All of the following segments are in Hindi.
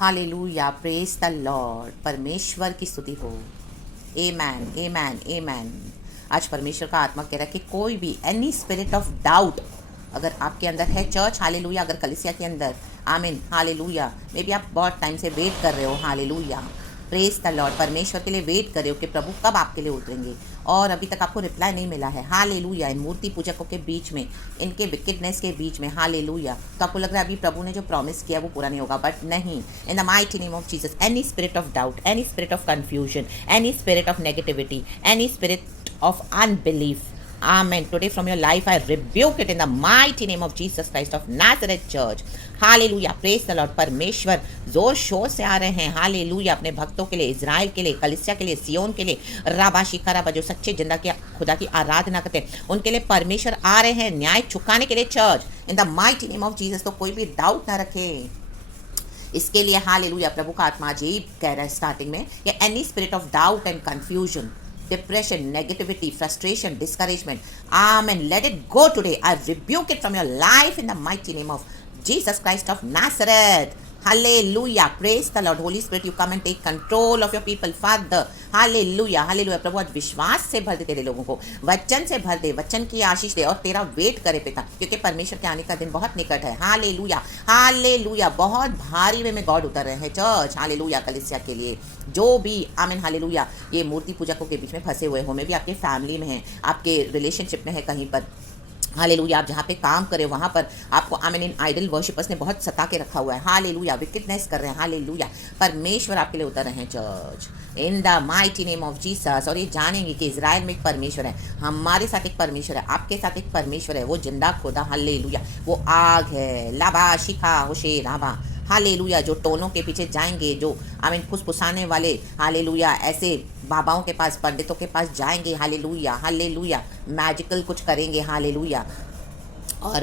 Hallelujah, praise the Lord. परमेश्वर की स्तुति हो। आमेन, आमेन, आमेन। आज परमेश्वर का आत्मा कह रहा है कि कोई भी एनी स्पिरिट ऑफ डाउट अगर आपके अंदर है चर्च, हालेलुया, अगर कलीसिया के अंदर, आमीन, हालेलुया, मे बी आप बहुत टाइम से वेट कर रहे हो, हालेलुया, प्रेज द लॉर्ड, परमेश्वर के लिए वेट कर रहे हो कि प्रभु कब आपके लिए उतरेंगे और अभी तक आपको रिप्लाई नहीं मिला है, हालेलुया, इन मूर्ति पूजकों के बीच में, इनके विकेडनेस के बीच में, हालेलुया, तो आपको लग रहा है अभी प्रभु ने जो प्रॉमिस किया वो पूरा नहीं होगा, बट नहीं, इन the mighty name of Jesus, any spirit of doubt, any spirit of confusion, any spirit of negativity, any spirit of unbelief, amen, today from your life I rebuke it in the mighty name of Jesus Christ of Nazareth Church, hallelujah, praise the Lord. परमेश्वर जोर शोर से आ रहे हैं, हालेलुया, अपने भक्तों के लिए, इजराइल के लिए, कलीसिया के लिए, सियोन के लिए, राबा शिकाराबा, जो सच्चे जिंदा के खुदा की आराधना करते हैं उनके लिए परमेश्वर आ रहे हैं न्याय चुकाने के लिए church, in the mighty name of Jesus. तो कोई भी डाउट ना रखे इसके लिए, हालेलुया, प्रभु का आत्मा जी कह रहा है स्टार्टिंग में कि any spirit of doubt and confusion, depression, negativity, frustration, discouragement, amen, let it go today. I rebuke it from your life in the mighty name of Jesus Christ of Nazareth. Hallelujah, praise the Lord. Holy Spirit, you come and take control of your people, Father. Hallelujah, hallelujah. प्रभु आज विश्वास से भर दे तेरे लोगों को, वचन से भर दे, वचन की आशीष दे और तेरा वेट करे पिता, क्योंकि परमेश्वर के आने का दिन बहुत निकट है। हालेलुया, हालेलुया, बहुत भारी वे में गॉड उतर रहे हैं चर्च, हालेलुया, कलीसिया के लिए जो भी, आमीन, हालेलुया, ये मूर्ति पूजकों के बीच में फंसे हुए हो, में भी आपके फैमिली में है, आपके रिलेशनशिप में है, कहीं पर, हालेलुया, आप जहाँ पे काम करे वहाँ पर आपको, आमीन, इन आइडल वर्शिपर्स ने बहुत सता के रखा हुआ है, हालेलुया, विकेडनेस कर रहे हैं, हालेलुया, परमेश्वर आपके लिए उतर रहे हैं church, in the mighty name of Jesus. और ये जानेंगे कि इजराइल में एक परमेश्वर है, हमारे साथ एक परमेश्वर है, आपके साथ एक परमेश्वर है, वो जिंदा खुदा, हालेलुया, वो आग है, लाबा शिखा होशे राबा, हालेलुया, जो टोनों के पीछे जाएंगे, जो आमीन फुसफुसाने वाले, हालेलुया, ऐसे बाबाओं के पास, पंडितों के पास जाएंगे, हालेलुया, हालेलुया, मैजिकल कुछ करेंगे, हालेलुया। और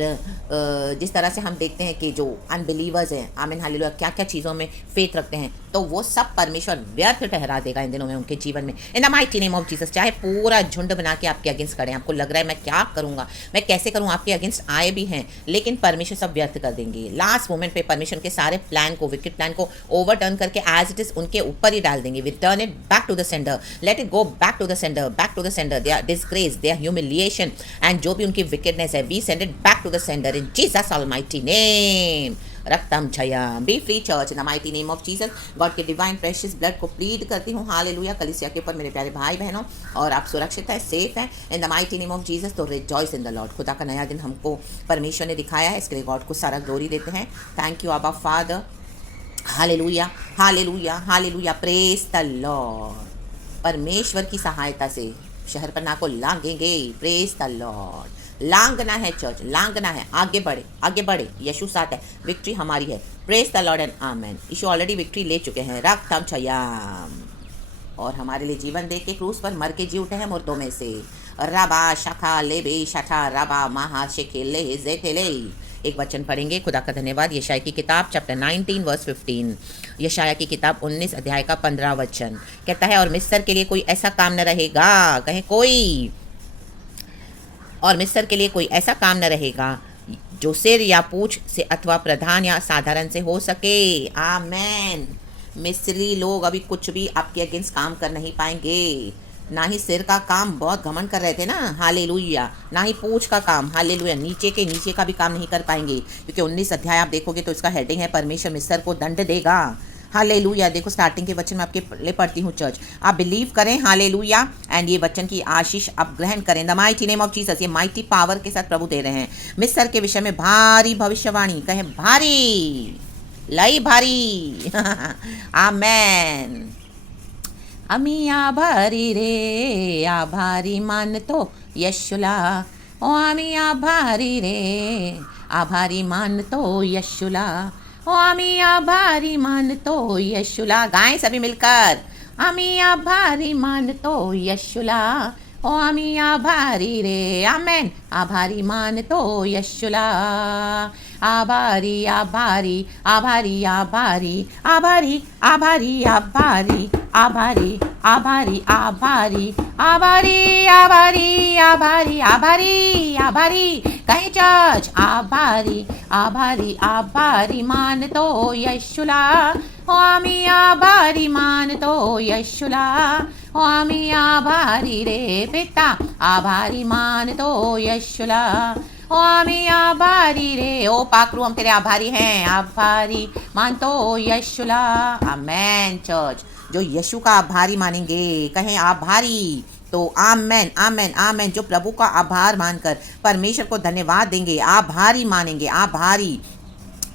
जिस तरह से हम देखते हैं कि जो अनबिलीवर्स हैं, आमीन, हालेलुया, क्या क्या चीज़ों में फेथ रखते हैं, तो वो सब परमेश्वर व्यर्थ ठहरा देगा इन दिनों में उनके जीवन में, इन the mighty name of Jesus. चाहे पूरा झुंड बना के आपके अगेंस्ट खड़े हैं, आपको लग रहा है मैं क्या करूँगा, मैं कैसे करूँ, आपके अगेंस्ट आए भी हैं, लेकिन परमेश्वर सब व्यर्थ कर देंगे। लास्ट मोमेंट पे परमेश्वर के सारे प्लान को, विकेट प्लान को ओवरटर्न करके एज इट इज उनके ऊपर ही डाल देंगे। We turn it back to the sender, let it go back to the sender, back to the sender, their disgrace, their humiliation and जो भी उनकी विकेटनेस है, we send it back to the sender in Jesus almighty name. रक्तम छयम, be free church in the mighty name of Jesus. God के डिवाइन प्रेशियस ब्लड को प्लीड करती हूँ, हालेलुया, कलीसिया के ऊपर मेरे प्यारे भाई बहनों, और आप सुरक्षित है, सेफ है इन the mighty name of Jesus. तो रिजॉइस इन द लॉर्ड। खुदा का नया दिन हमको परमेश्वर ने दिखाया है, इसके लिए गॉड को सारा ग्लोरी देते हैं। थैंक यू आबा father, hallelujah, hallelujah, hallelujah, praise the Lord. परमेश्वर की सहायता से शहर पर ना को लांघेंगे, प्रेज द लॉर्ड। लांघना है चर्च, लांघना है, आगे बढ़े, आगे बढ़े, यीशु साथ है, विक्ट्री हमारी है, praise the Lord and amen. यीशु ऑलरेडी विक्ट्री ले चुके हैं, रक्तम छयाम, और हमारे लिए जीवन दे के क्रूस पर मर के जी उठे हैं मुर्दों में से। रबा शखा लेबे शठा रबा महा शेखे ले जेठेले। एक वचन पढ़ेंगे, खुदा का धन्यवाद। यशाया की किताब चैप्टर 19 वर्स 15, यशाया की किताब 19 अध्याय का 15 वचन कहता है, और मिस्र के लिए कोई ऐसा काम न रहेगा, कहें कोई, और मिस्र के लिए कोई ऐसा काम न रहेगा जो सिर या पूछ से अथवा प्रधान या साधारण से हो सके। आमेन। मिस्री लोग अभी कुछ भी आपके अगेंस्ट काम कर नहीं पाएंगे, ना ही सिर का काम, बहुत घमंड कर रहे थे ना, हालेलुया, ना ही पूछ का काम, हालेलुया, नीचे के नीचे का भी काम नहीं कर पाएंगे, क्योंकि 19 अध्याय आप देखोगे तो इसका हेडिंग है परमेश्वर मिस्र को दंड देगा। हालेलुया। देखो स्टार्टिंग के वचन में आपके लिए पढ़ती हूँ चर्च, आप बिलीव करें, हालेलुया, एंड ये वचन की आशीष आप ग्रहण करें the mighty name of Jesus. ये माइटी पावर के साथ प्रभु दे रहे हैं मिस्र के विषय में भारी भविष्यवाणी, कहें भारी, लाई भारी आमेन। अमी आभारी रे, आभारी मान तो यशुला, ओ आमी आभारी रे, आभारी मान तो यशुला, ओ आमी आभारी मान तो यशुला। गाएं सभी मिलकर, आमी आभारी मान तो यशुला, ओ आमी आभारी रे, आमेन, आभारी मान तो यशुला, आभारी आभारी आभारी आभारी आभारी आभारी आभारी आभारी आभारी आभारी आभारी आभारी आभारी आभारी आभारी कहें चर्च, आभारी आभारी आभारी मानतो येशूला, हो आम्ही आभारी मानतो येशूला, हो आम्ही आभारी रे पिता, आभारी मानतो येशूला, ओ आम्ही आभारी रे। ओ पाखरू, हम तेरे आभारी हैं, आभारी मानतो यशुला। आमेन चर्च, जो यशु का आभारी मानेंगे, कहें आभारी, तो आमेन आमेन आमेन, जो प्रभु का आभार मानकर परमेश्वर को धन्यवाद देंगे, आभारी मानेंगे, आभारी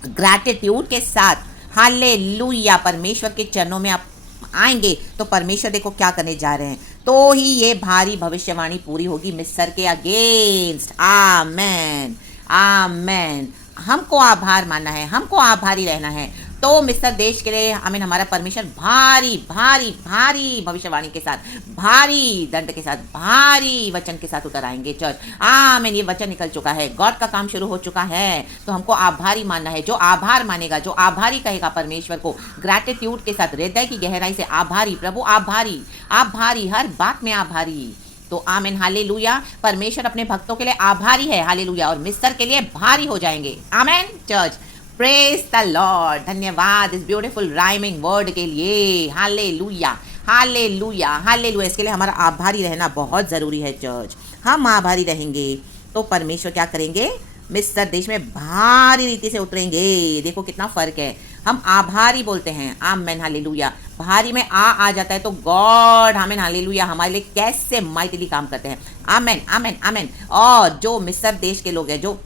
ग्रैटिट्यूड के साथ, हालेलुया, परमेश्वर के चरणों में आप आएंगे तो परमेश्वर देखो क्या करने जा रहे हैं, तो ही ये भारी भविष्यवाणी पूरी होगी मिस्र के अगेंस्ट। आमेन आमेन। हमको आभार मानना है, हमको आभारी रहना है, तो मिस्र देश के लिए आमीन हमारा परमेश्वर भारी भारी भारी भविष्यवाणी के साथ, भारी दंड के साथ, भारी वचन के साथ उतर आएंगे चर्च। आमीन। ये वचन निकल चुका है, गॉड का काम शुरू हो चुका है, तो हमको आभारी मानना है। जो आभार मानेगा, जो आभारी कहेगा परमेश्वर को ग्रैटिट्यूड के साथ, हृदय की गहराई से आभारी, प्रभु आभारी, आभारी, हर बात में आभारी, तो आमीन हालेलुया। परमेश्वर अपने भक्तों के लिए आभारी है, हालेलुया, और मिस्र के लिए भारी हो जाएंगे। आमीन चर्च, प्रेज द लॉर्ड। धन्यवाद इस ब्यूटीफुल राइमिंग वर्ड के लिए, हालेलुया हालेलुया हालेलुया। इसके लिए हमारा आभारी रहना बहुत ज़रूरी है चर्च। हम आभारी रहेंगे तो परमेश्वर क्या करेंगे, मिस्र देश में भारी रीति से उतरेंगे। देखो कितना फ़र्क है, हम आभारी बोलते हैं, आमेन हालेलुया, भारी में आ जाता है तो गॉड आमेन हालेलुया हमारे लिए कैसे माइटली काम करते हैं। आमेन आमेन आमेन। और जो मिस्र देश के लोग हैं, जो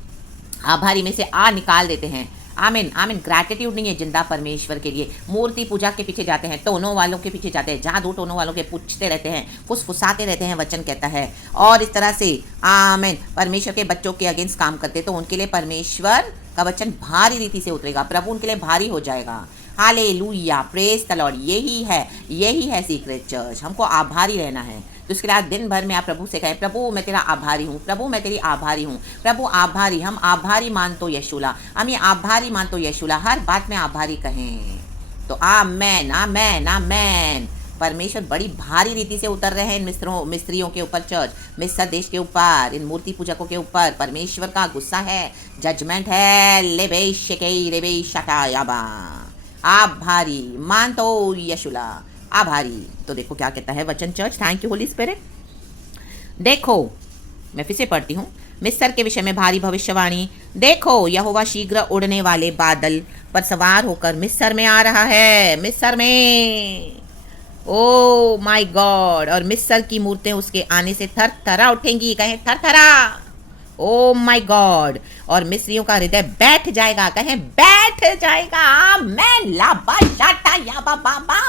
आभारी में से आ निकाल देते हैं, आमीन आमीन। ग्रैटिट्यूड नहीं है जिंदा परमेश्वर के लिए, मूर्ति पूजा के पीछे जाते हैं, टोनों वालों के पीछे जाते हैं, जादू टोनों वालों के पूछते रहते हैं, फुसफुसाते रहते हैं, वचन कहता है, और इस तरह से आमीन परमेश्वर के बच्चों के अगेंस्ट काम करते, तो उनके लिए परमेश्वर का वचन भारी रीति से उतरेगा, प्रभु उनके लिए भारी हो जाएगा। Hallelujah, praise the Lord. यही है सीक्रेट चर्च। हमको आभारी रहना है, तो इसके लिए आज दिन भर में आप प्रभु से कहें, प्रभु मैं तेरा आभारी हूँ, प्रभु मैं तेरी आभारी हूँ, प्रभु आभारी, हम आभारी मानतो यशूला, हम ये आभारी मानतो यशूला, हर बात में आभारी कहें, तो आमेन आमेन आमेन। परमेश्वर बड़ी भारी रीति से उतर रहे हैं इन मिस्रियों के ऊपर चर्च, मिस्र देश के ऊपर, इन मूर्ति पूजकों के ऊपर। परमेश्वर का गुस्सा है, जजमेंट है। लेबे शेकई रेबे शटायाबा, आभारी मानतो यशूला, आभारी। तो देखो क्या कहता है वचन church. Thank you Holi spirit. देखो मैं फिर से पढ़ती हूँ, मिस्र के विषय में भारी भविष्यवाणी। देखो यहोवा शीघ्र उड़ने वाले बादल पर सवार होकर मिस्र में आ रहा है, मिस्र में, ओ माय गॉड। और मिस्र की मूर्तें उसके आने से थरथरा उठेंगी, कहें थरथरा, ओ माय गॉड। और मिस्रियों का हृदय बैठ जाएगा, कहें बैठ जाएगा। आमेन, लाबा शाटा याबा बाबा,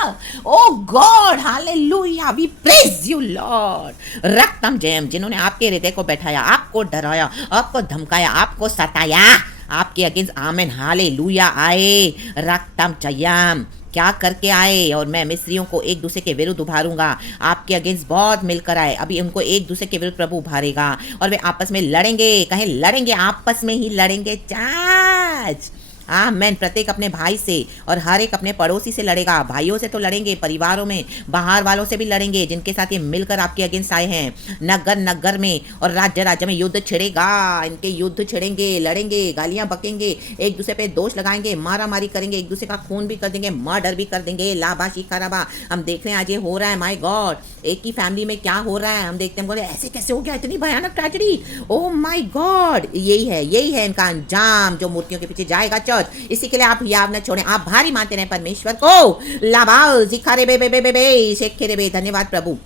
O God hallelujah, we praise you Lord. रक्तम जयम, जिन्होंने आपके हृदय को बैठाया, आपको डराया, आपको धमकाया, आपको सताया, आपके अगेंस्ट आमेन हालेलुया आए। रक्तम जयम, क्या करके आए, और मैं मिस्रियों को एक दूसरे के विरुद्ध उभारूंगा। आपके अगेंस्ट बहुत मिलकर आए, अभी उनको एक दूसरे के विरुद्ध प्रभु उभारेगा, और वे आपस में लड़ेंगे, कहें लड़ेंगे, आपस में ही लड़ेंगे। चाच आमेन। प्रत्येक अपने भाई से और हर एक अपने पड़ोसी से लड़ेगा। भाइयों से तो लड़ेंगे, परिवारों में, बाहर वालों से भी लड़ेंगे, जिनके साथ ये मिलकर आपके अगेंस्ट आए हैं। नगर नगर में और राज्य राज्य में युद्ध छिड़ेगा, इनके युद्ध छिड़ेंगे, लड़ेंगे, गालियां बकेंगे, एक दूसरे पे दोष लगाएंगे, मारा मारी करेंगे, एक दूसरे का खून भी कर देंगे, मर्डर भी कर देंगे। लाबा शिकाराबा, हम देख रहे हैं आज ये हो रहा है। माय गॉड, एक ही फैमिली में क्या हो रहा है हम देखते हैं, बोले ऐसे कैसे हो गया, इतनी भयानक ट्रेजेडी, ओ माय गॉड। यही है इनका अंजाम, जो मूर्तियों के पीछे जाएगा। इसी के लिए आप याद न छोड़ें, आप भारी मानते रहे परमेश्वर को। लाबाओ जिखारे बे बे बे बे बे शेखेरे बे, धन्यवाद प्रभु,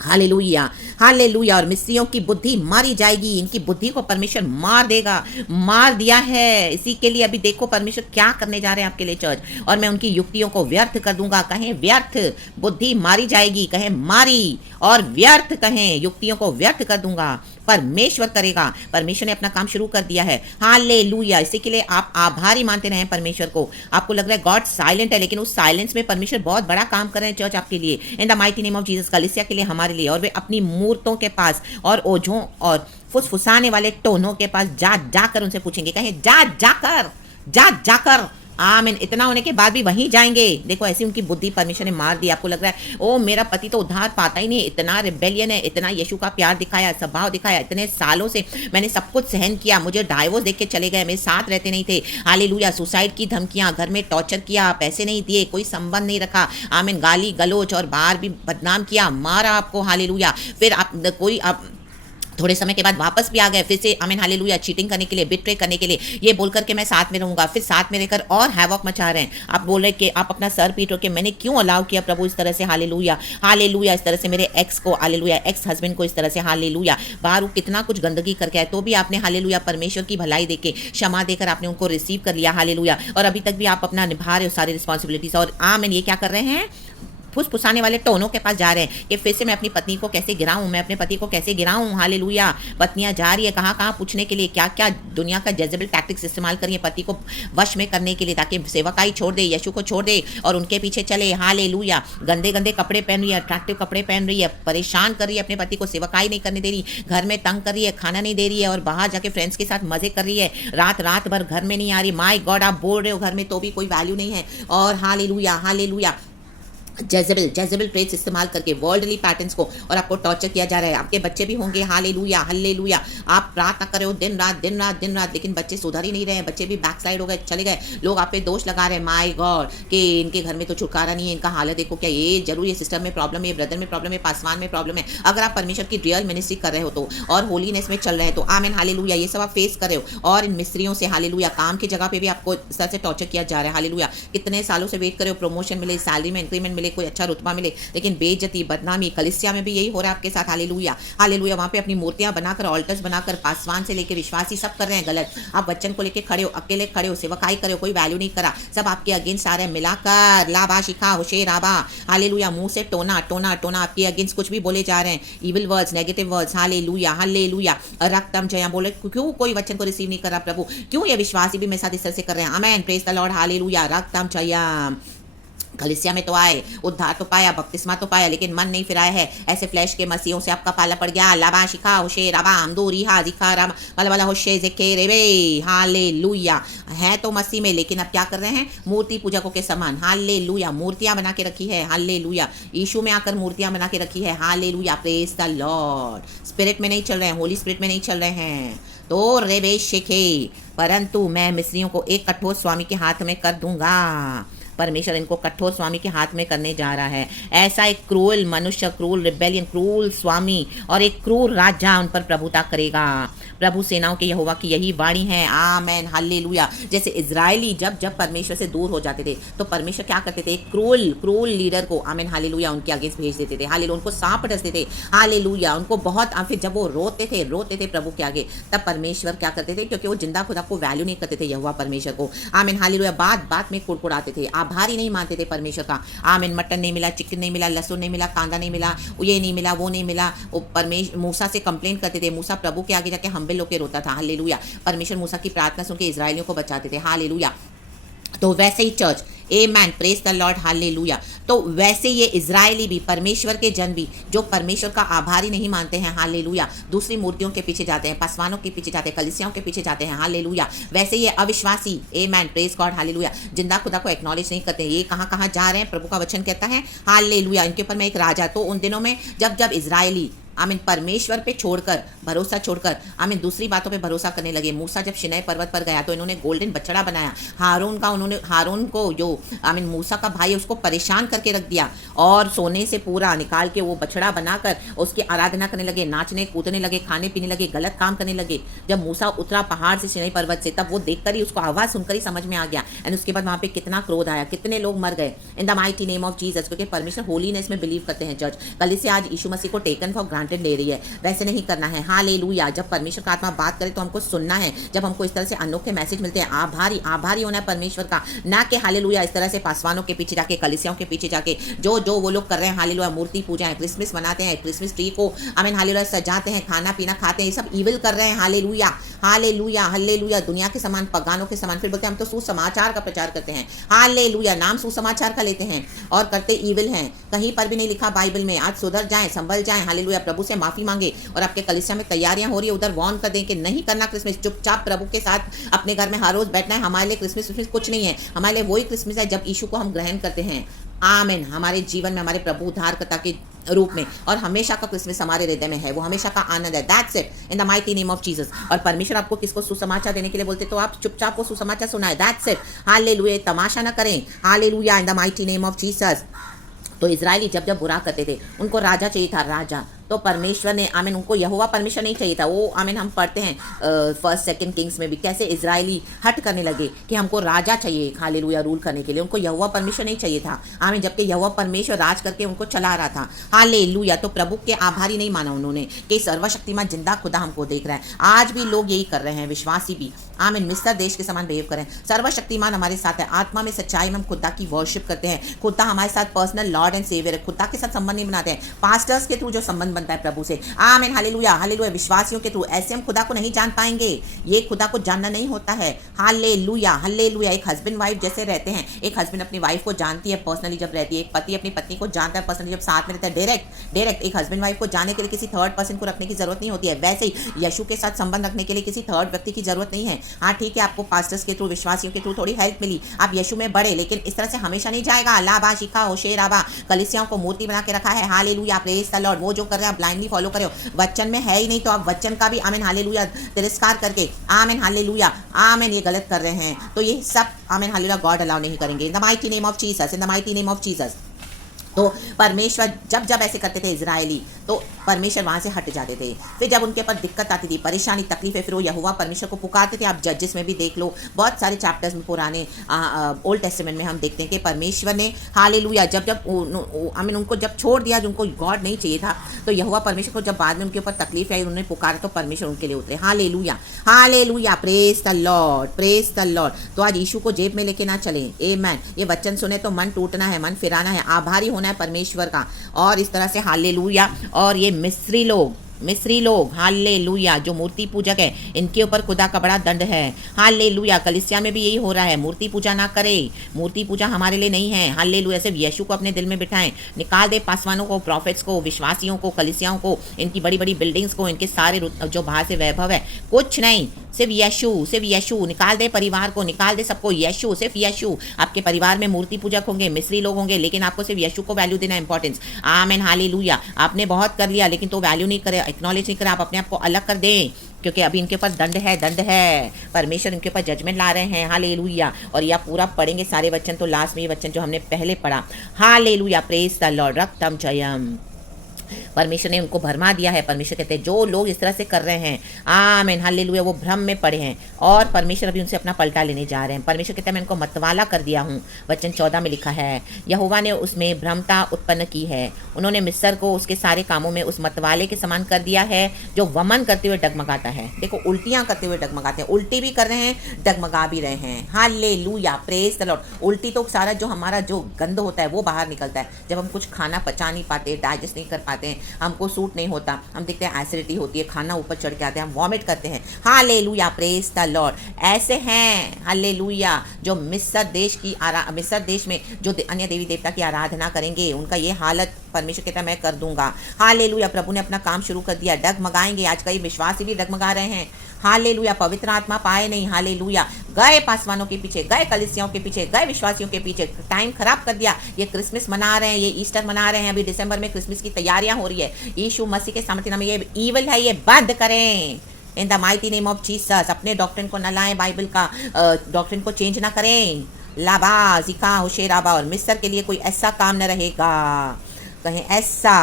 हालेलुया हालेलुया। और मिस्रियों की बुद्धि मारी जाएगी, इनकी बुद्धि को परमेश्वर मार देगा, मार दिया है। इसी के लिए अभी देखो परमेश्वर क्या करने जा रहे हैं आपके लिए चर्च, और मैं उनकी युक्तियों को व्यर्थ कर दूंगा, कहें व्यर्थ। बुद्धि मारी जाएगी, कहें मारी, और व्यर्थ कहें, युक्तियों को व्यर्थ कर दूंगा। परमेश्वर करेगा, परमेश्वर ने अपना काम शुरू कर दिया है, हालेलुया। इसी के लिए आप आभारी मानते रहें परमेश्वर को। आपको लग रहा है गॉड साइलेंट है, लेकिन उस साइलेंस में परमेश्वर बहुत बड़ा काम कर रहे हैं चर्च आपके लिए, इन the mighty name of Jesus. कलीसिया के लिए, हमारे लिए। और वे अपनी मूर्तों के पास और ओझों और फुसफुसाने वाले टोनों के पास जा जाकर उनसे पूछेंगे, कहें जा जाकर आमीन। इतना होने के बाद भी वहीं जाएंगे। देखो ऐसी उनकी बुद्धि परमेश्वर ने मार दी। आपको लग रहा है ओ मेरा पति तो उद्धार पाता ही नहीं, इतना रिबेलियन है, इतना यीशु का प्यार दिखाया, स्वभाव दिखाया, इतने सालों से मैंने सब कुछ सहन किया, मुझे डाइवोर्स देख के चले गए, मेरे साथ रहते नहीं थे, हालेलुया, सुसाइड की धमकियां, घर में टॉर्चर किया, पैसे नहीं दिए, कोई संबंध नहीं रखा, आमीन, गाली गलोच और बाहर भी बदनाम किया, मारा आपको, हालेलुया। फिर आप कोई आप थोड़े समय के बाद वापस भी आ गए फिर से, आमीन, हालेलुया, चीटिंग करने के लिए, बिट्रे करने के लिए, ये बोलकर के मैं साथ में रहूंगा, फिर साथ में रहकर और हैवॉक मचा रहे हैं। आप बोल रहे कि आप अपना सर पीटो कि मैंने क्यों अलाउ किया प्रभु इस तरह से, हालेलुया, हालेलुया, इस तरह से मेरे एक्स को, हालेलुया, एक्स हस्बैंड को इस तरह से, हालेलुया, बाहर वो कितना कुछ गंदगी करके आए, तो भी आपने, हालेलुया, परमेश्वर की भलाई देके, क्षमा देकर आपने उनको रिसीव कर लिया, हालेलुया, और अभी तक भी आप अपना निभा रहे हो सारी रिस्पॉन्सिबिलिटीज। और आमीन, ये क्या कर रहे हैं, फुसफुसाने वाले टोनों के पास जा रहे हैं कि फिर से मैं अपनी पत्नी को कैसे गिराऊं, मैं अपने पति को कैसे गिराऊं, हालेलुया। पत्नियां जा रही है कहाँ कहाँ पूछने के लिए, क्या क्या दुनिया का जेजेबल टैक्टिक्स इस्तेमाल करिए पति को वश में करने के लिए, ताकि सेवकाई छोड़ दे, यीशु को छोड़ दे और उनके पीछे चले, हालेलुया। गंदे गंदे कपड़े पहन रही है, अट्रैक्टिव कपड़े पहन रही है, परेशान कर रही है अपने पति को, सेवकाई नहीं करने दे रही, घर में तंग कर रही है, खाना नहीं दे रही है, और बाहर जाके फ्रेंड्स के साथ मजे कर रही है, रात रात भर घर में नहीं आ रही। माय गॉड, आप बोल रहे हो घर में तो भी कोई वैल्यू नहीं है, और हालेलुया, हालेलुया, जेजेबल ट्रेड्स इस्तेमाल करके, वर्ल्डली पैटर्न्स को, और आपको टॉर्चर किया जा रहा है। आपके बच्चे भी होंगे, हालेलुया, हालेलुया, आप प्रार्थना कर रहे हो दिन रात दिन रात दिन रात, लेकिन बच्चे सुधर ही नहीं रहे हैं, बच्चे भी बैकस्लाइड हो गए, चले गए। लोग आप पे दोष लगा रहे हैं, माय गॉड, कि इनके घर में तो छुटकारा नहीं है, इनका हालत देखो, क्या ये जरूर ये सिस्टम में प्रॉब्लम है, ब्रदर में प्रॉब्लम है, पासवान में प्रॉब्लम है। अगर आप परमेश्वर की रियल मिनिस्ट्री कर रहे हो तो, और होलीनेस में चल रहे हैं तो, आमीन, हालेलुया, ये सब आप फेस कर रहे हो। और इन मिस्त्रियों से, हालेलुया, काम की जगह पे भी आपको इस तरह से टॉर्चर किया जा रहा है, हालेलुया। कितने सालों से वेट कर रहे हो, प्रमोशन मिले, सैलरी में इंक्रीमेंट मिले, कोई अच्छा रुतबा, लेकिन बेइज्जती, बदनामी, कलिसिया में भी यही हो रहा है आपके साथ, हालेलुया, हालेलुया। वहां पे अपनी मूर्तियां बनाकर, ऑल्टर्स बनाकर, पासवान से लेकर विश्वासी सब कर रहे हैं गलत। आप बच्चन को लेकर खड़े हो, अकेले खड़े हो, सेवकाई करे हो, कोई वैल्यू नहीं करा, सब आपके अगेंस्ट आ रहे हैं, मिलाकर लाभा शिखा होशे राबा, हालेलुया, मुंह से टोना टोना टोना आपके अगेंस्ट कुछ भी बोले जा रहे हैं, evil words, negative words, hallelujah, hallelujah. रक्तम जया बोले, क्यों कोई वचन को रिसीव नहीं कर रहा प्रभु, क्यों ये विश्वासी भी मेरे साथ इस तरह से कर रहे हैं, amen, praise the Lord, hallelujah. रक्तम जया, कलिसिया में तो आए, उद्धार तो पाया, बपतिस्मा तो पाया, लेकिन मन नहीं फिराया है, ऐसे फ्लैश के मसीहों से आपका पाला पड़ गया। लाबा शिखा होशे राबा अमदूरी हा जिखा राम वाला होशे जिखे रेबे, हालेलुया। है तो मसीह में, लेकिन अब क्या कर रहे हैं, मूर्ति पूजकों के समान, हालेलुया, मूर्तियां बना के रखी है, हालेलुया, यीशु में आकर मूर्तियां बना के रखी है, hallelujah, praise the Lord. Spirit में नहीं चल रहे हैं, होली स्पिरिट में नहीं चल रहे हैं, तो रेबे शिखे, परंतु मैं मिस्रियों को एक कठोर स्वामी के हाथ में कर दूंगा। परमेश्वर इनको कठोर स्वामी के हाथ में करने जा रहा है। ऐसा एक क्रूअल मनुष्य, क्रूअल रिबेलियन, क्रूअल स्वामी और एक क्रूर राजा उन पर प्रभुता करेगा। प्रभु सेनाओं के यहोवा की यही वाणी है, आमेन, हालेलुया। जैसे इजरायली जब जब परमेश्वर से दूर हो जाते थे तो परमेश्वर क्या करते थे, क्रूअल लीडर को, आमेन, हालेलुया, उनके अगेंस्ट भेज देते थे, हालेलुया, उनको सांप डसते थे, हालेलुया, उनको बहुत, फिर जब वो रोते थे प्रभु के आगे, तब परमेश्वर क्या करते थे, क्योंकि वो जिंदा खुदा को वैल्यू नहीं करते थे, यहोवा परमेश्वर को, आमेन, हालेलुया, बात बात में कुड़कुड़ाते थे, आभारी नहीं मानते थे परमेश्वर का, आमीन। मटन नहीं मिला, चिकन नहीं मिला, लहसुन नहीं मिला, कांदा नहीं मिला, ये नहीं मिला, वो नहीं मिला, वो परमेश्वर मूसा से कंप्लेंट करते थे, मूसा प्रभु के आगे जाके हम्बल होकर रोता था, हालेलुया। परमेश्वर मूसा की प्रार्थना सुन के इजराइलियों को बचाते थे, हालेलुया। तो वैसे ही church, amen, praise the Lord, hallelujah. तो वैसे ये इजरायली भी, परमेश्वर के जन भी, जो परमेश्वर का आभारी नहीं मानते हैं, हालेलुया, दूसरी मूर्तियों के पीछे जाते हैं, पासवानों के पीछे जाते हैं, कलिसियाओं के पीछे जाते हैं, हालेलुया। वैसे ये अविश्वासी, आमेन, प्रेज गॉड, हालेलुया, जिंदा खुदा को एक्नॉलेज नहीं करते हैं, ये कहाँ कहाँ जा रहे हैं, प्रभु का वचन कहता है, हालेलुया, इनके ऊपर मैं एक राजा। तो उन दिनों में जब जब इजरायली, आमीन, परमेश्वर पे छोड़कर, भरोसा छोड़कर, आमीन, दूसरी बातों पे भरोसा करने लगे। मूसा जब शिनाई पर्वत पर गया तो इन्होंने गोल्डन बछड़ा बनाया, हारून को जो, आमीन, मूसा का भाई, उसको परेशान करके रख दिया, और सोने से पूरा निकाल के वो बछड़ा बनाकर उसकी आराधना करने लगे, नाचने कूदने लगे, खाने पीने लगे, गलत काम करने लगे। जब मूसा उतरा पहाड़ से, शिनाई पर्वत से, तब वो देखकर ही, उसको आवाज़ सुनकर ही समझ में आ गया, एंड उसके बाद वहाँ पे कितना क्रोध आया, कितने लोग मर गए, इन the mighty name of Jesus, क्योंकि परमेश्वर होलीनेस में बिलीव करते हैं। चर्च कल से आज यीशु मसीह को टेकन फॉर ग्रांटेड ले रही है, वैसे नहीं करना है, हालेलुया। जब परमेश्वर का आत्मा बात करे तो हमको सुनना है, जब हमको इस तरह से अनोखे मैसेज मिलते हैं, आभारी होना है परमेश्वर का, ना कि हालेलुया इस तरह से पासवानों के पीछे जाके, कलिसियाओं के पीछे जाके, जो वो लोग कर रहे हैं, हालेलुया, मूर्ति पूजा है, क्रिसमस मनाते हैं, क्रिसमस ट्री को, आमीन, हालेलुया, सजाते हैं, खाना पीना खाते हैं, ये सब इविल कर रहे हैं, हालेलुया, हालेलुया हालेलुया, दुनिया के समान, पगानों के समान। फिर बोलते हैं हम तो सुसमाचार का प्रचार करते हैं। हालेलुया, नाम सुसमाचार का लेते हैं और करते ईविल हैं। कहीं पर भी नहीं लिखा बाइबल में। आज सुधर जाएं, संभल जाएं। हालेलुया, प्रभु से माफी मांगे। और आपके कलीसिया में तैयारियां हो रही है, उधर वॉर्न कर दें कि नहीं करना क्रिसमस। चुपचाप प्रभु के साथ अपने घर में हर रोज बैठना है। हमारे लिए क्रिसमस कुछ नहीं है। हमारे लिए वही क्रिसमस है जब यीशु को हम ग्रहण करते हैं। आमीन। हमारे जीवन में हमारे प्रभु उद्धारकर्ता के रूप में, और हमेशा का क्रिसमस हमारे हृदय में है। वो हमेशा का आनंद है। That's it, in the mighty name of Jesus. और परमेश्वर आपको किसको सुसमाचार देने के लिए बोलते तो आप चुपचाप वो सुसमाचार सुनाए। That's it. हालेलुया, तमाशा ना करें। Hallelujah, in the mighty name of Jesus. तो इजरायली जब जब बुरा करते थे, उनको राजा चाहिए था, राजा। तो परमेश्वर ने, आमीन, उनको यहोवा परमेश्वर नहीं चाहिए था। वो, आमीन, हम पढ़ते हैं फर्स्ट सेकंड किंग्स में भी कैसे इजरायली हट करने लगे कि हमको राजा चाहिए, हालेलुया, रूल करने के लिए। उनको यहोवा परमेश्वर नहीं चाहिए था, आमीन, जबकि यहोवा परमेश्वर राज करके उनको चला रहा था। हालेलुया। तो प्रभु के आभारी नहीं माना उन्होंने कि सर्वशक्तिमान जिंदा खुदा हमको देख रहा है। आज भी लोग यही कर रहे हैं, विश्वासी भी, आमीन, मिस्र देश के समान बिहेव करें। सर्वशक्तिमान हमारे साथ है, आत्मा में सच्चाई में हम खुदा की वर्शिप करते हैं। खुदा हमारे साथ पर्सनल लॉर्ड एंड सेवियर है। खुदा के साथ संबंध नहीं बनाते हैं, पास्टर्स के थ्रू जो संबंध बनता है प्रभु से, आमीन, हालेलुया हालेलुया, विश्वासियों के थ्रू। ऐसे हम खुदा को नहीं जान पाएंगे। ये खुदा को जानना नहीं होता है। Hallelujah hallelujah. एक हस्बैंड वाइफ जैसे रहते हैं, एक हस्बैंड अपनी वाइफ को जानती है पर्सनली जब रहती है, एक पति अपनी पत्नी को जानता है पर्सनली जब साथ में रहता है। डायरेक्ट एक हस्बैंड वाइफ को जानने के लिए किसी थर्ड पर्सन को रखने की जरूरत नहीं होती है। वैसे ही यीशु के साथ संबंध रखने के लिए किसी थर्ड व्यक्ति की जरूरत नहीं है। हाँ ठीक है, आपको पास्टर्स के थ्रू, विश्वासियों के थ्रू थोड़ी हेल्प मिली, आप यीशु में बढ़े, लेकिन इस तरह से हमेशा नहीं जाएगा। लाबा शिखा होशेराबा, कलीसियाओं को मूर्ति बना के रखा है। Hallelujah, praise the Lord. वो जो कर रहे हैं आप ब्लाइंडली फॉलो करो, वचन में है ही नहीं, तो आप वचन का भी, आमीन हालेलुया, तिरस्कार करके, आमीन हालेलुया, आमीन, ये गलत कर रहे हैं। तो ये सब, आमीन हालेलुया, गॉड अलाउ नहीं करेंगे। इन the mighty name of Jesus, in the mighty name of Jesus. तो परमेश्वर जब जब ऐसे करते थे इजरायली, तो परमेश्वर वहाँ से हट जाते थे। फिर जब उनके ऊपर दिक्कत आती थी, परेशानी, तकलीफें, फिर वो यहोवा परमेश्वर को पुकारते थे। आप जजेस में भी देख लो, बहुत सारे चैप्टर्स में, पुराने ओल्ड टेस्टामेंट में हम देखते हैं कि परमेश्वर ने, हालेलुया, जब जब आमीन, उनको जब छोड़ दिया, जिनको गॉड नहीं चाहिए था, तो यहोवा परमेश्वर को जब बाद में उनके ऊपर तकलीफ आई, उन्होंने पुकारा तो परमेश्वर उनके लिए उतरे। Hallelujah hallelujah, praise the Lord, praise the Lord. तो आज यीशु को जेब में लेके ना चलें। आमीन। ये वचन सुने तो मन टूटना है, मन फिराना है, आभारी होना है परमेश्वर का। और इस तरह से हालेलुया। और ये मिस्री लोग हालेलुया, जो मूर्ति पूजक है, इनके ऊपर खुदा का बड़ा दंड है। हालेलुया। कलीसिया में भी यही हो रहा है, मूर्ति पूजा ना करे। मूर्ति पूजा हमारे लिए नहीं है। हालेलुया। सिर्फ यीशु को अपने दिल में बिठाएं। निकाल दे पासवानों को, प्रॉफिट्स को, विश्वासियों को, कलीसियाओं को, इनकी बड़ी बड़ी बिल्डिंग्स को, इनके सारे जो बाहर से वैभव है, कुछ नहीं, सिर्फ यीशु। निकाल दे परिवार को, निकाल दे सबको, यीशु, सिर्फ यीशु। आपके परिवार में मूर्ति पूजक होंगे, मिस्री लोग होंगे, लेकिन आपको सिर्फ यीशु को वैल्यू देना इंपॉर्टेंस। आमीन हालेलुया। आपने बहुत कर लिया, लेकिन तो वैल्यू नहीं करे, एक्नॉलेज नहीं करे, आप अपने आप को अलग कर दें, क्योंकि अभी इनके ऊपर दंड है। परमेश्वर इनके ऊपर जजमेंट ला रहे हैं। हालेलुया। और यह पूरा पढ़ेंगे सारे वचन, तो लास्ट में ये वचन जो हमने पहले पढ़ा, हालेलुया, प्रेज द लॉर्ड, रक्तम जयम। परमेश्वर ने उनको भरमा दिया है। परमेश्वर कहते हैं जो लोग इस तरह से कर रहे हैं, आमीन हालेलुया, वो भ्रम में पड़े हैं, और परमेश्वर अभी उनसे अपना पलटा लेने जा रहे हैं। परमेश्वर कहते हैं मैं इनको मतवाला कर दिया हूँ। वचन 14 में लिखा है, यहोवा ने उसमें भ्रमता उत्पन्न की है। उन्होंने मिस्र को उसके सारे कामों में उस मतवाले के समान कर दिया है, जो वमन करते हुए डगमगाता है। देखो, उल्टियां करते हुए डगमगाते हैं, उल्टी भी कर रहे हैं, डगमगा भी रहे हैं। Hallelujah, praise the Lord. उल्टी तो सारा जो हमारा जो गंद होता है वो बाहर निकलता है, जब हम कुछ खाना पचा नहीं पाते, डाइजेस्ट नहीं कर पाते हैं, हमको सूट नहीं होता, हम देखते हैं एसिडिटी होती है, खाना ऊपर चढ़ के आते हैं, हम वॉमिट करते हैं। Hallelujah, praise the Lord. ऐसे हैं, हालेलुया, जो मिस्र देश में जो अन्य देवी देवता की आराधना करेंगे, उनका ये हालत परमेश्वर कहता है मैं कर दूंगा। हालेलुया। प्रभु ने अपना काम शुरू कर दिया, डगमगाएंगे। आज कई विश्वासी भी डगमगा रहे हैं। हालेलुया। पवित्र आत्मा पाए नहीं। हालेलुया। गए पासवानों के पीछे, गए कलीसियाओं के पीछे, गए विश्वासियों के पीछे, टाइम खराब कर दिया। ये क्रिसमस मना रहे हैं, ये ईस्टर मना रहे हैं, अभी दिसंबर में क्रिसमस की तैयारियां हो रही है। यीशु मसीह के सामर्थ्य नाम में ये ईविल है, ये बंद करें इन the mighty name of Jesus. अपने डॉक्ट्रिन को न लाएं, बाइबल का डॉक्ट्रिन को चेंज ना करें। लाबा जिका होशेराबा। और मिस्र के लिए कोई ऐसा काम न रहेगा, कहीं ऐसा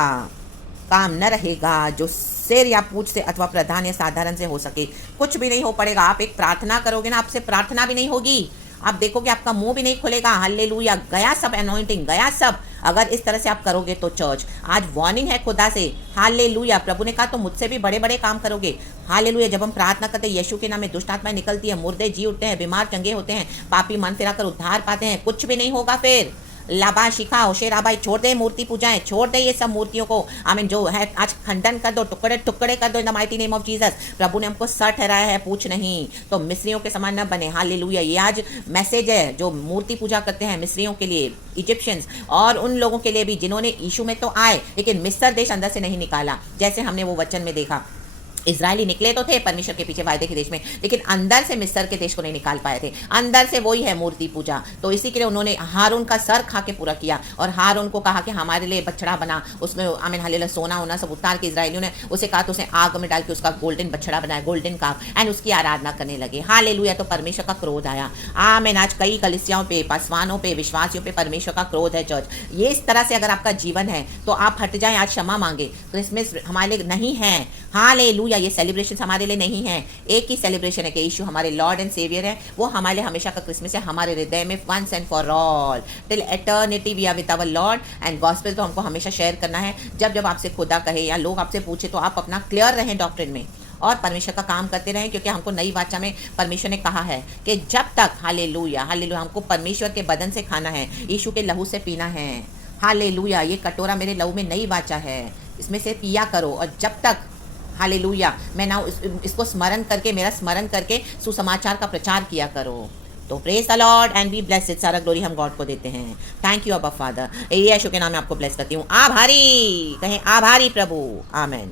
काम न रहेगा जो सिर या पूछ से अथवा प्रधान या साधारण से हो सके। कुछ भी नहीं हो पड़ेगा। आप एक प्रार्थना करोगे ना, आपसे प्रार्थना भी नहीं होगी, आप देखोगे आपका मुंह भी नहीं खुलेगा। हालेलुया। गया सब अनॉइंटिंग, गया सब। अगर इस तरह से आप करोगे तो चर्च, आज वार्निंग है खुदा से। हालेलुया। प्रभु ने कहा तो मुझसे भी बड़े बड़े काम करोगे। हालेलुया। जब हम प्रार्थना करते हैं, यीशु के नाम में दुष्ट आत्माएं निकलती है, मुर्दे जी उठते हैं, बीमार चंगे होते हैं, पापी मन फिरा कर उद्धार पाते हैं। कुछ भी नहीं होगा फिर। लाबा शिखा होशेरा भाई, छोड़ दे मूर्ति पूजाएं, छोड़ दे ये सब मूर्तियों को। आमीन। जो है आज खंडन कर दो, टुकड़े टुकड़े कर दो in the mighty name of Jesus. प्रभु ने हमको सर ठहराया है, पूछ नहीं। तो मिस्रियों के समान न बने। हालेलुया। ये आज मैसेज है जो मूर्ति पूजा करते हैं मिस्रियों के लिए, इजिप्शियंस, और उन लोगों के लिए भी जिन्होंने यीशु में तो आए लेकिन मिस्र देश अंदर से नहीं निकाला। जैसे हमने वो वचन में देखा, इजरायली निकले तो थे परमेश्वर के पीछे वायदे के देश में, लेकिन अंदर से मिस्र के देश को नहीं निकाल पाए थे। अंदर से वही है मूर्ति पूजा। तो इसी के लिए उन्होंने हारून का सर खा के पूरा किया और हारून को कहा कि हमारे लिए बछड़ा बना, उसमें आमीन हालेलुया सोना वोना सब उतार के इजरायलियों ने उसे कहा, तो उसने आग में डाल के उसका गोल्डन बछड़ा बनाया, गोल्डन काफ, एंड उसकी आराधना करने लगे। हालेलुया। तो परमेश्वर का क्रोध आया। आमीन। आज कई कलीसियाओं पे, पासवानों पे, विश्वासियों पे परमेश्वर का क्रोध है। चर्च, ये इस तरह से अगर आपका जीवन है तो आप हट जाएं, आज क्षमा मांगे। क्रिसमस हमारे लिए नहीं है। हालेलुया। ये सेलिब्रेशन हमारे लिए नहीं है। एक ही सेलिब्रेशन है कि यीशु हमारे लॉर्ड एंड सेवियर है। वो हमारे लिए हमेशा का क्रिसमस है, हमारे हृदय में once and for all till eternity we are with our Lord. And gospel तो हमको हमेशा शेयर करना है। जब जब आपसे खुदा कहे या लोग आपसे पूछे तो आप अपना क्लियर रहें डॉक्ट्रिन में और परमेश्वर का काम करते रहें, क्योंकि हमको नई वाचा में परमेश्वर ने कहा है कि जब तक हालेलुया हालेलुया हमको परमेश्वर के बदन से खाना है, यीशु के लहू से पीना है। हालेलुया। ये कटोरा मेरे लहू में नई वाचा है, इसमें से पिया करो। और जब तक हालेलुया मैं ना इसको स्मरण करके, मेरा स्मरण करके सुसमाचार का प्रचार किया करो। तो praise the Lord and be blessed. सारा ग्लोरी हम गॉड को देते हैं। थैंक यू अब्बा फादर। यीशु के नाम में आपको ब्लेस करती हूँ। आभारी कहें, आभारी प्रभु। आमेन।